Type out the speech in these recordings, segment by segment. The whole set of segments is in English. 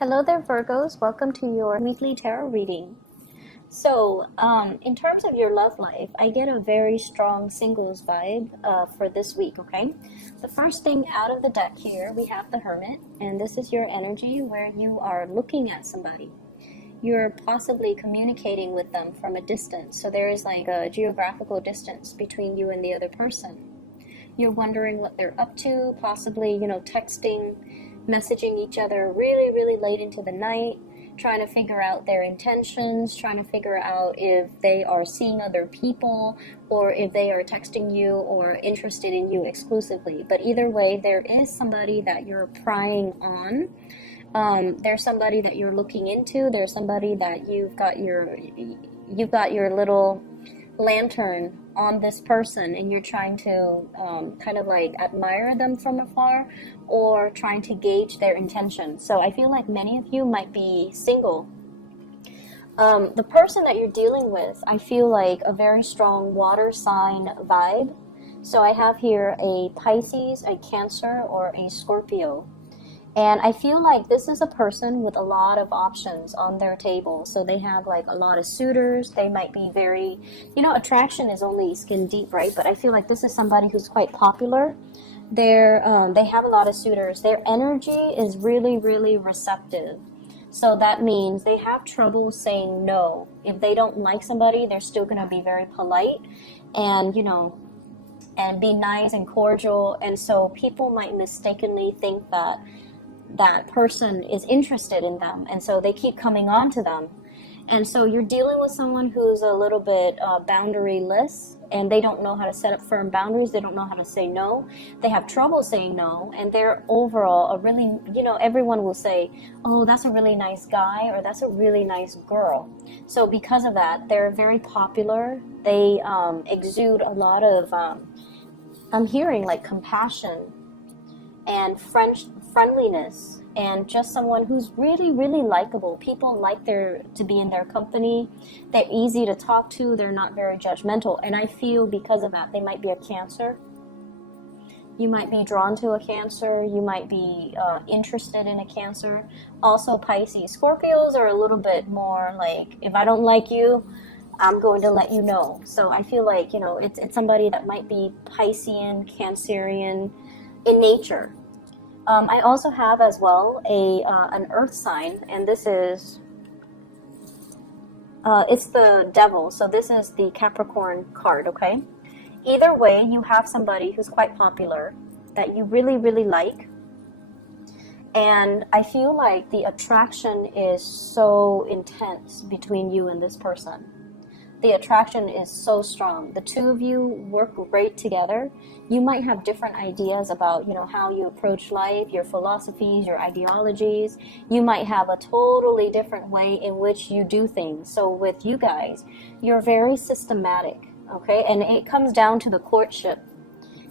Hello there, Virgos. Welcome to your weekly tarot reading. So, in terms of your love life, I get a very strong singles vibe for this week, okay? The first thing out of the deck here, we have the Hermit, and this is your energy where you are looking at somebody. You're possibly communicating with them from a distance, so there is like a geographical distance between you and the other person. You're wondering what they're up to, possibly, texting, messaging each other really, really late into the night, trying to figure out their intentions, trying to figure out if they are seeing other people or if they are texting you or interested in you exclusively. But either way, there is somebody that you're prying on. There's somebody that you're looking into. There's somebody that you've got your little lantern on this person, and you're trying to kind of like admire them from afar or trying to gauge their intention. So I feel like many of you might be single. The person that you're dealing with, I feel like a very strong water sign vibe. So I have here a Pisces, a Cancer, or a Scorpio. And I feel like this is a person with a lot of options on their table. So they have like a lot of suitors. They might be very, attraction is only skin deep, right? But I feel like this is somebody who's quite popular. They have a lot of suitors. Their energy is really, really receptive. So that means they have trouble saying no. If they don't like somebody, they're still going to be very polite and, and be nice and cordial. And so people might mistakenly think that person is interested in them, and so they keep coming on to them. And so you're dealing with someone who's a little bit boundaryless, and they don't know how to set up firm boundaries. They don't know how to say no. They have trouble saying no, and they're overall a really, everyone will say, oh, that's a really nice guy, or that's a really nice girl. So because of that, they're very popular. They exude a lot of, I'm hearing like compassion and friendliness, and just someone who's really, really likable. People like to be in their company. They're easy to talk to. They're not very judgmental. And I feel because of that, they might be a Cancer. You might be drawn to a Cancer. You might be interested in a Cancer. Also Pisces. Scorpios are a little bit more like, if I don't like you, I'm going to let you know. So I feel like, it's somebody that might be Piscean, Cancerian in nature. I also have as well an earth sign, and this is it's the devil. So this is the Capricorn card, okay? Either way, you have somebody who's quite popular that you really, really like, and I feel like the attraction is so intense between you and this person. The attraction is so strong. The two of you work great together. You might have different ideas about, how you approach life, your philosophies, your ideologies. You might have a totally different way in which you do things. So with you guys, you're very systematic, okay? And it comes down to the courtship.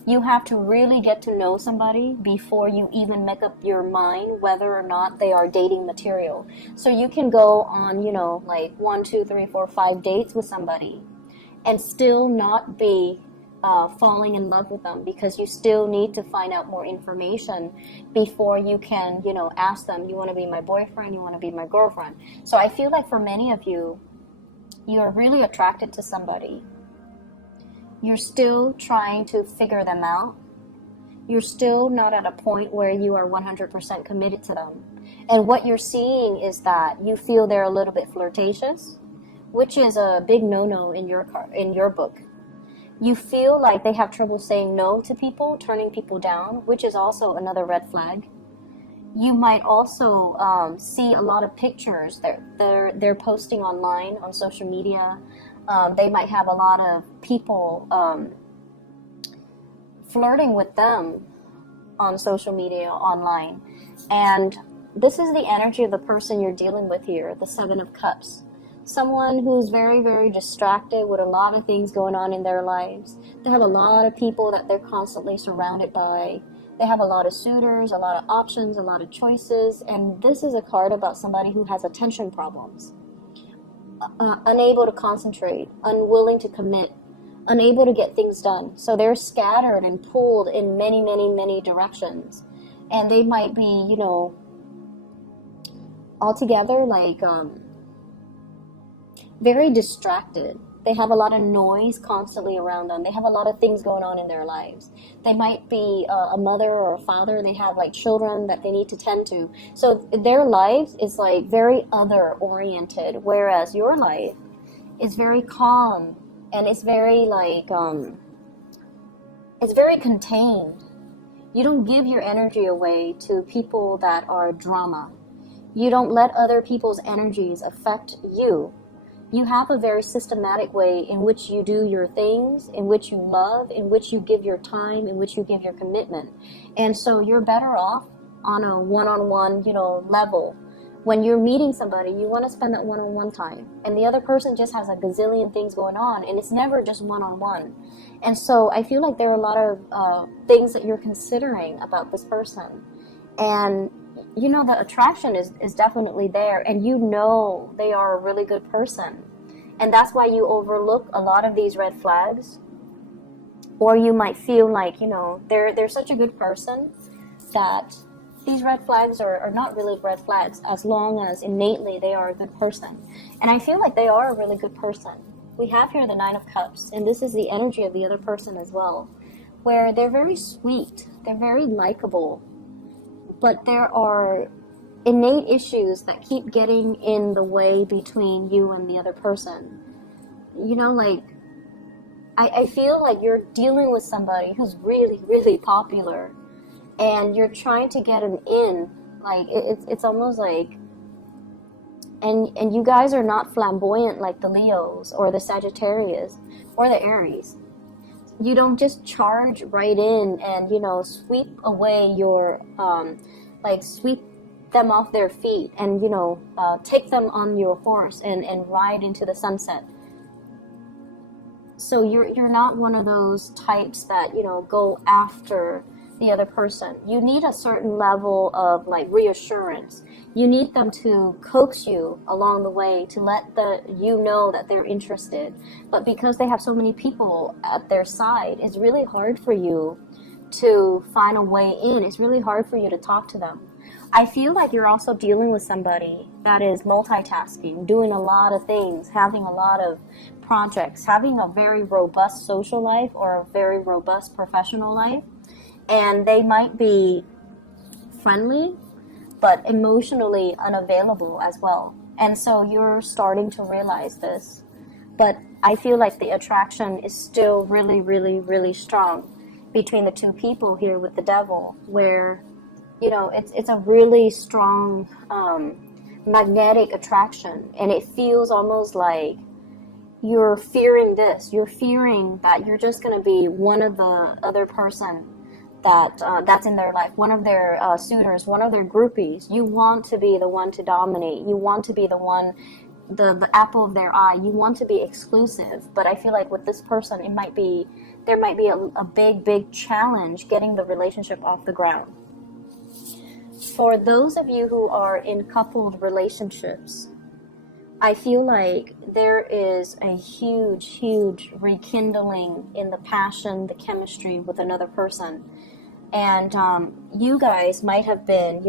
You have to really get to know somebody before you even make up your mind whether or not they are dating material. So you can go on, like 1, 2, 3, 4, 5 dates with somebody and still not be falling in love with them, because you still need to find out more information before you can, ask them, you want to be my boyfriend, you want to be my girlfriend. So I feel like for many of you, you're really attracted to somebody. You're still trying to figure them out. You're still not at a point where you are 100% committed to them. And what you're seeing is that you feel they're a little bit flirtatious, which is a big no-no in your book. You feel like they have trouble saying no to people, turning people down, which is also another red flag. You might also see a lot of pictures that they're posting online on social media. They might have a lot of people flirting with them on social media, online. And this is the energy of the person you're dealing with here, the Seven of Cups. Someone who's very, very distracted with a lot of things going on in their lives. They have a lot of people that they're constantly surrounded by. They have a lot of suitors, a lot of options, a lot of choices. And this is a card about somebody who has attention problems. Unable to concentrate, unwilling to commit, unable to get things done. So they're scattered and pulled in many, many, many directions. And they might be, altogether like very distracted. They have a lot of noise constantly around them. They have a lot of things going on in their lives. They might be a mother or a father. They have like children that they need to tend to. So their lives is like very other oriented, whereas your life is very calm and it's very like it's very contained. You don't give your energy away to people that are drama. You don't let other people's energies affect you. You have a very systematic way in which you do your things, in which you love, in which you give your time, in which you give your commitment. And so you're better off on a one-on-one, level. When you're meeting somebody, you want to spend that one-on-one time. And the other person just has a gazillion things going on, and it's never just one-on-one. And so I feel like there are a lot of things that you're considering about this person. And the attraction is definitely there, and they are a really good person. And that's why you overlook a lot of these red flags. Or you might feel like, they're such a good person that these red flags are not really red flags as long as innately they are a good person. And I feel like they are a really good person. We have here the Nine of Cups, and this is the energy of the other person as well, where they're very sweet, they're very likable, but there are innate issues that keep getting in the way between you and the other person. I feel like you're dealing with somebody who's really, really popular, and you're trying to get an in. Like, it's almost like, and you guys are not flamboyant like the Leos or the Sagittarius or the Aries. You don't just charge right in and, sweep away your, sweep them off their feet and, take them on your horse and ride into the sunset. So you're not one of those types that, go after the other person. You need a certain level of reassurance. You need them to coax you along the way to let know that they're interested. But because they have so many people at their side, it's really hard for you to find a way in. It's really hard for you to talk to them. I feel like you're also dealing with somebody that is multitasking, doing a lot of things, having a lot of projects, having a very robust social life or a very robust professional life. And they might be friendly, but emotionally unavailable as well. And so you're starting to realize this. But I feel like the attraction is still really, really, really strong between the two people here with the devil, where, it's a really strong magnetic attraction. And it feels almost like you're fearing this. You're fearing that you're just going to be one of the other person that's in their life, one of their suitors, one of their groupies. You want to be the one to dominate. You want to be the one, the apple of their eye. You want to be exclusive. But I feel like with this person, there might be a big challenge getting the relationship off the ground. For those of you who are in coupled relationships, I feel like there is a huge rekindling in the passion, the chemistry with another person. And you guys might have been,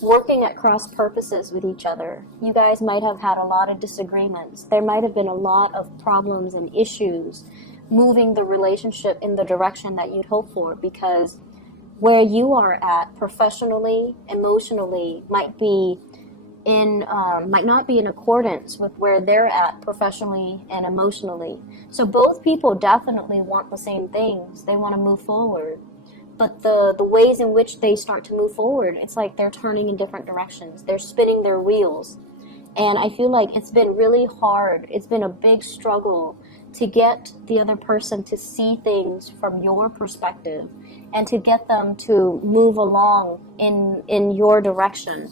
working at cross purposes with each other. You guys might have had a lot of disagreements. There might have been a lot of problems and issues moving the relationship in the direction that you'd hope for, because where you are at professionally, emotionally, might not be in accordance with where they're at professionally and emotionally. So both people definitely want the same things. They want to move forward. But the ways in which they start to move forward, it's like they're turning in different directions. They're spinning their wheels. And I feel like it's been really hard. It's been a big struggle to get the other person to see things from your perspective and to get them to move along in your direction.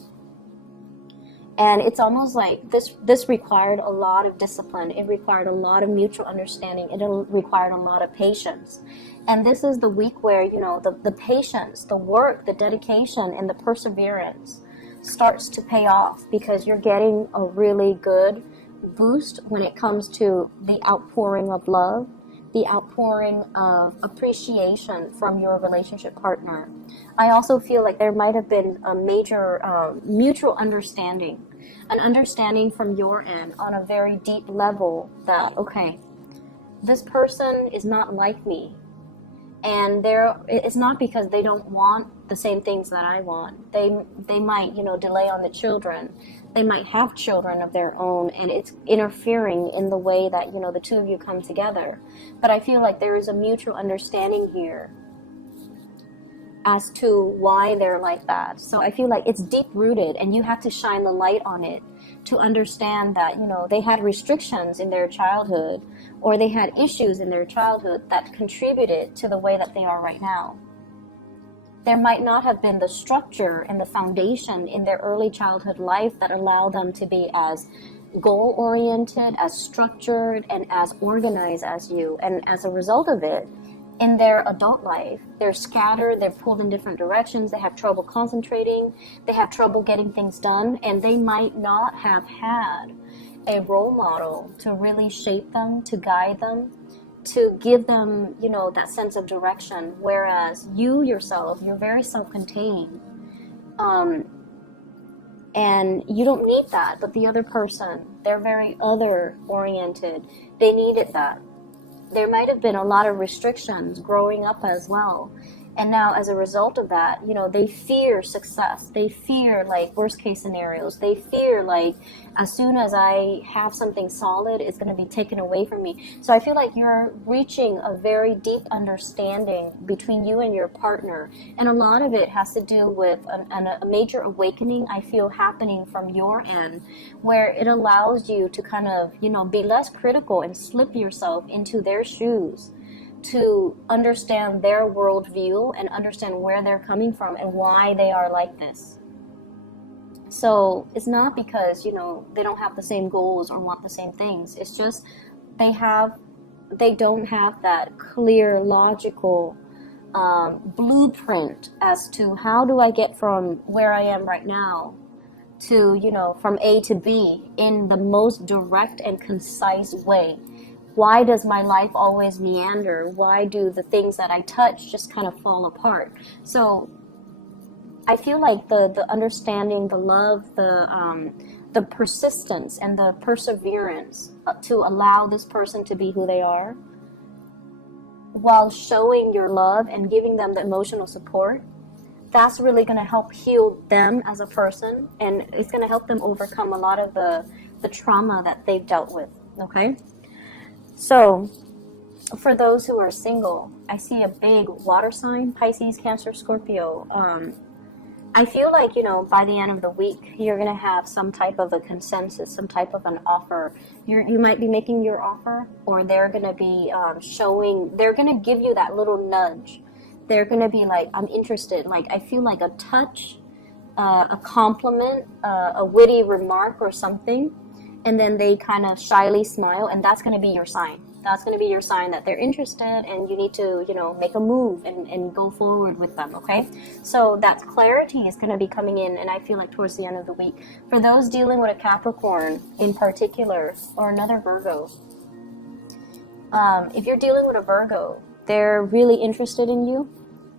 And it's almost like this required a lot of discipline. It required a lot of mutual understanding. It required a lot of patience. And this is the week where, the patience, the work, the dedication, and the perseverance starts to pay off, because you're getting a really good boost when it comes to the outpouring of love, the outpouring of appreciation from your relationship partner. I also feel like there might have been a major mutual understanding, an understanding from your end on a very deep level that, okay, this person is not like me. And it's not because they don't want the same things that I want. They might, delay on the children. They might have children of their own, and it's interfering in the way that, the two of you come together. But I feel like there is a mutual understanding here as to why they're like that. So I feel like it's deep rooted, and you have to shine the light on it to understand that, they had restrictions in their childhood, or they had issues in their childhood that contributed to the way that they are right now. There might not have been the structure and the foundation in their early childhood life that allow them to be as goal-oriented, as structured, and as organized as you. And as a result of it, in their adult life, they're scattered, they're pulled in different directions, they have trouble concentrating, they have trouble getting things done, and they might not have had a role model to really shape them, to guide them, to give them, that sense of direction. Whereas you yourself, you're very self-contained. And you don't need that, but the other person, they're very other-oriented. They needed that. There might have been a lot of restrictions growing up as well. And now as a result of that, they fear success. They fear like worst case scenarios. They fear like as soon as I have something solid, it's going to be taken away from me. So I feel like you're reaching a very deep understanding between you and your partner. And a lot of it has to do with a major awakening I feel happening from your end, where it allows you to kind of, be less critical and slip yourself into their shoes, to understand their worldview and understand where they're coming from and why they are like this. So it's not because, they don't have the same goals or want the same things. It's just they don't have that clear, logical blueprint as to how do I get from where I am right now to, from A to B in the most direct and concise way. Why does my life always meander? Why do the things that I touch just kind of fall apart? So I feel like the understanding, the love, the persistence and the perseverance to allow this person to be who they are, while showing your love and giving them the emotional support, that's really going to help heal them as a person, and it's going to help them overcome a lot of the trauma that they've dealt with, okay? So, for those who are single, I see a big water sign, Pisces, Cancer, Scorpio. I feel like, by the end of the week, you're going to have some type of a consensus, some type of an offer. You might be making your offer, or they're going to be they're going to give you that little nudge. They're going to be like, I'm interested. Like, I feel like a touch, a compliment, a witty remark or something. And then they kind of shyly smile, and that's going to be your sign. That's going to be your sign that they're interested, and you need to, make a move and go forward with them, okay? So that clarity is going to be coming in, and I feel like towards the end of the week. For those dealing with a Capricorn in particular, or another Virgo, if you're dealing with a Virgo, they're really interested in you.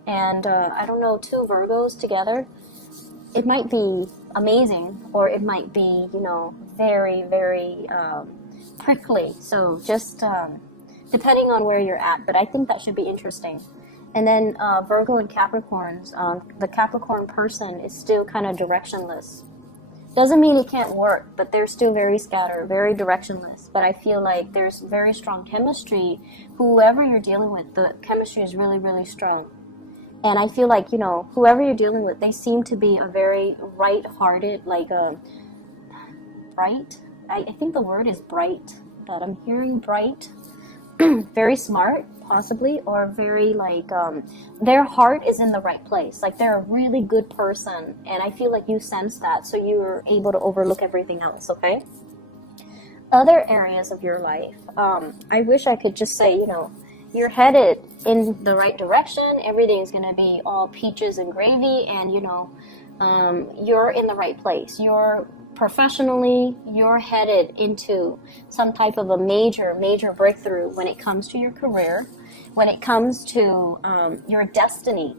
And I don't know, two Virgos together, it might be amazing, or it might be, very, very prickly. So just depending on where you're at, but I think that should be interesting. And then Virgo and Capricorns, the Capricorn person is still kind of directionless. Doesn't mean it can't work, but they're still very scattered, very directionless. But I feel like there's very strong chemistry. Whoever you're dealing with, the chemistry is really, really strong. And I feel like, whoever you're dealing with, they seem to be a very right-hearted, like bright. I think the word is bright, but I'm hearing bright. Very smart, possibly, or very like, their heart is in the right place. Like, they're a really good person, and I feel like you sense that, so you're able to overlook everything else, okay? Other areas of your life, I wish I could just say, you're headed in the right direction. Everything's going to be all peaches and gravy, and, you're in the right place. You're Professionally, you're headed into some type of a major breakthrough when it comes to your career, when it comes to your destiny.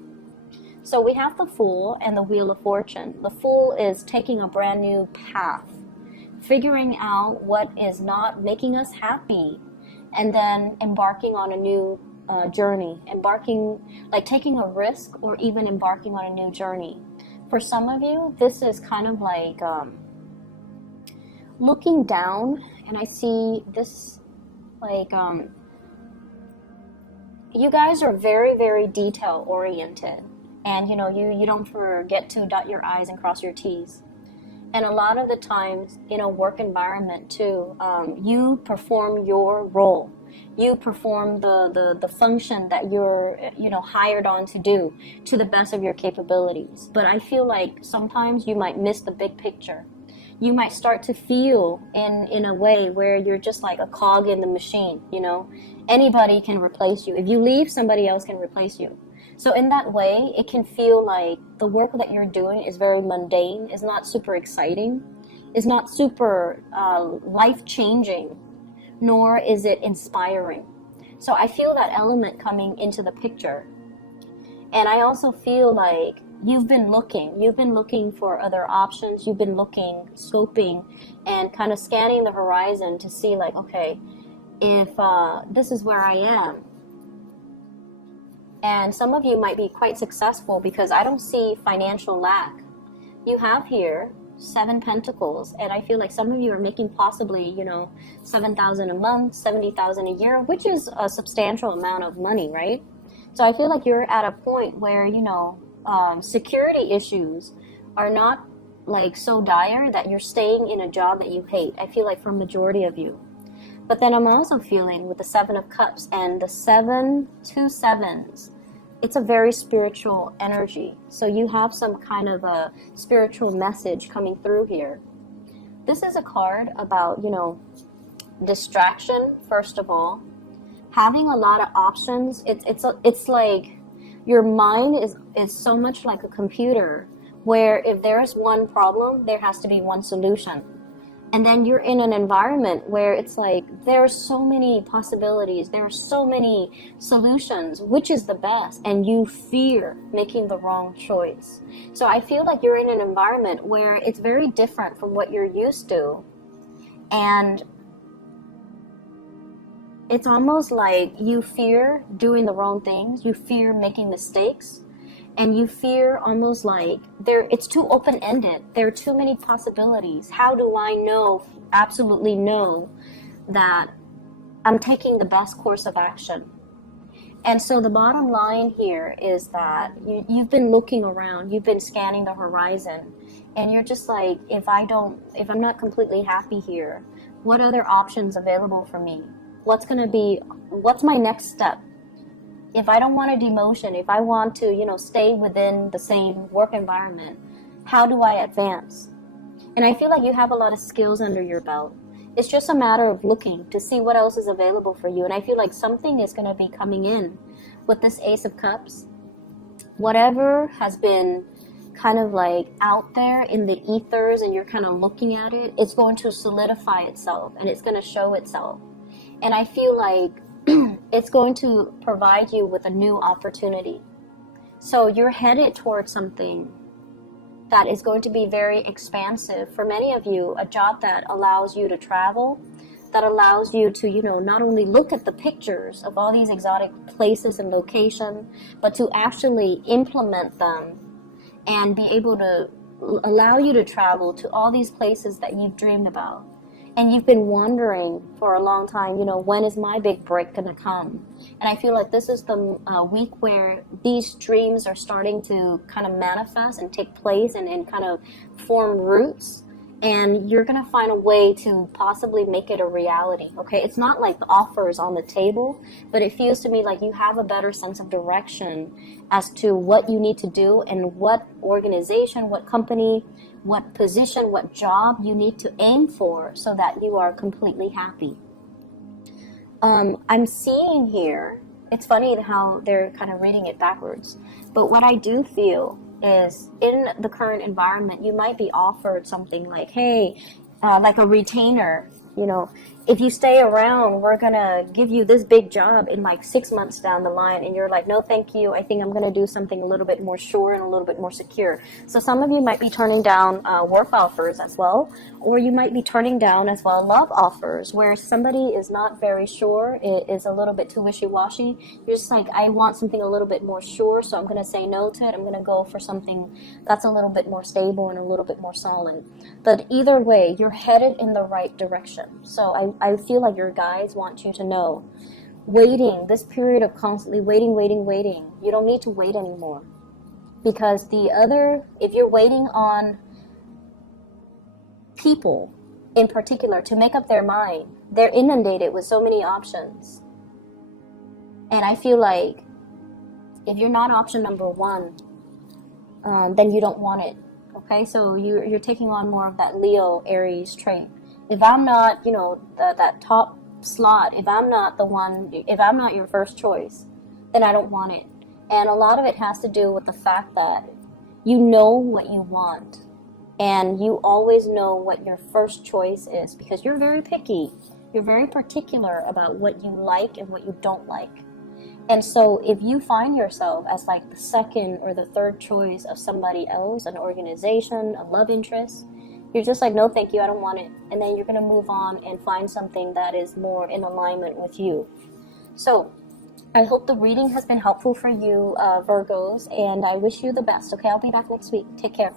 So we have the Fool and the Wheel of Fortune. The Fool is taking a brand new path, figuring out what is not making us happy, and then embarking on a new journey, taking a risk or even embarking on a new journey. For some of you, this is kind of like looking down, and I see this like you guys are very detail oriented, and you don't forget to dot your I's and cross your T's. And a lot of the times in a work environment too, you perform your role. You perform the function that you're hired on to do to the best of your capabilities. But I feel like sometimes you might miss the big picture. You might start to feel in a way where you're just like a cog in the machine. Anybody can replace you. If you leave, somebody else can replace you. So in that way, it can feel like the work that you're doing is very mundane, is not super exciting, is not super life-changing, nor is it inspiring. So I feel that element coming into the picture. And I also feel like you've been looking for other options. You've been looking, scoping, and kind of scanning the horizon to see like, okay, if this is where I am. And some of you might be quite successful because I don't see financial lack. You have here 7 Pentacles, and I feel like some of you are making possibly, $7,000 a month, $70,000 a year, which is a substantial amount of money, right? So I feel like you're at a point where, security issues are not like so dire that you're staying in a job that you hate. I feel like for majority of you. But then I'm also feeling with the 7 of Cups and the 7, 2 sevens, it's a very spiritual energy. So you have some kind of a spiritual message coming through here. This is a card about, distraction, first of all. Having a lot of options. It's like your mind is so much like a computer where if there is one problem, there has to be one solution. And then you're in an environment where it's like there are so many possibilities, there are so many solutions, which is the best, and you fear making the wrong choice. So I feel like you're in an environment where it's very different from what you're used to, and it's almost like you fear doing the wrong things, you fear making mistakes, and you fear almost like it's too open-ended. There are too many possibilities. How do I absolutely know that I'm taking the best course of action? And so the bottom line here is that you've been looking around, you've been scanning the horizon, and you're just like, if I'm not completely happy here, what other options available for me? What's my next step? If I don't want a demotion, if I want to, stay within the same work environment, how do I advance? And I feel like you have a lot of skills under your belt. It's just a matter of looking to see what else is available for you. And I feel like something is going to be coming in with this Ace of Cups. Whatever has been kind of like out there in the ethers and you're kind of looking at it, it's going to solidify itself and it's going to show itself. And I feel like it's going to provide you with a new opportunity. So you're headed towards something that is going to be very expansive. For many of you, a job that allows you to travel, that allows you to, not only look at the pictures of all these exotic places and locations, but to actually implement them and be able to allow you to travel to all these places that you've dreamed about. And you've been wondering for a long time, when is my big break going to come? And I feel like this is the week where these dreams are starting to kind of manifest and take place and kind of form roots. And you're going to find a way to possibly make it a reality, okay? It's not like the offer is on the table, but it feels to me like you have a better sense of direction as to what you need to do and what organization, what company, what position, what job you need to aim for so that you are completely happy. I'm seeing here, it's funny how they're kind of reading it backwards, but what I do feel is in the current environment, you might be offered something like, hey, like a retainer, you know, if you stay around, we're gonna give you this big job in like 6 months down the line, and you're like, no thank you, I think I'm gonna do something a little bit more sure and a little bit more secure. So some of you might be turning down work offers as well, or you might be turning down as well love offers where somebody is not very sure, it is a little bit too wishy-washy. You're just like, I want something a little bit more sure, so I'm gonna say no to it. I'm gonna go for something that's a little bit more stable and a little bit more solid. But either way, you're headed in the right direction. So I feel like your guides want you to know, waiting, this period of constantly waiting, you don't need to wait anymore. Because if you're waiting on people in particular to make up their mind, they're inundated with so many options. And I feel like if you're not option number one, then you don't want it. Okay, so you're taking on more of that Leo Aries trait. If I'm not, that top slot, if I'm not your first choice, then I don't want it. And a lot of it has to do with the fact that you know what you want, and you always know what your first choice is, because you're very picky. You're very particular about what you like and what you don't like. And so if you find yourself as like the second or the third choice of somebody else, an organization, a love interest, you're just like, no thank you, I don't want it. And then you're going to move on and find something that is more in alignment with you. So I hope the reading has been helpful for you, Virgos, and I wish you the best. Okay, I'll be back next week. Take care.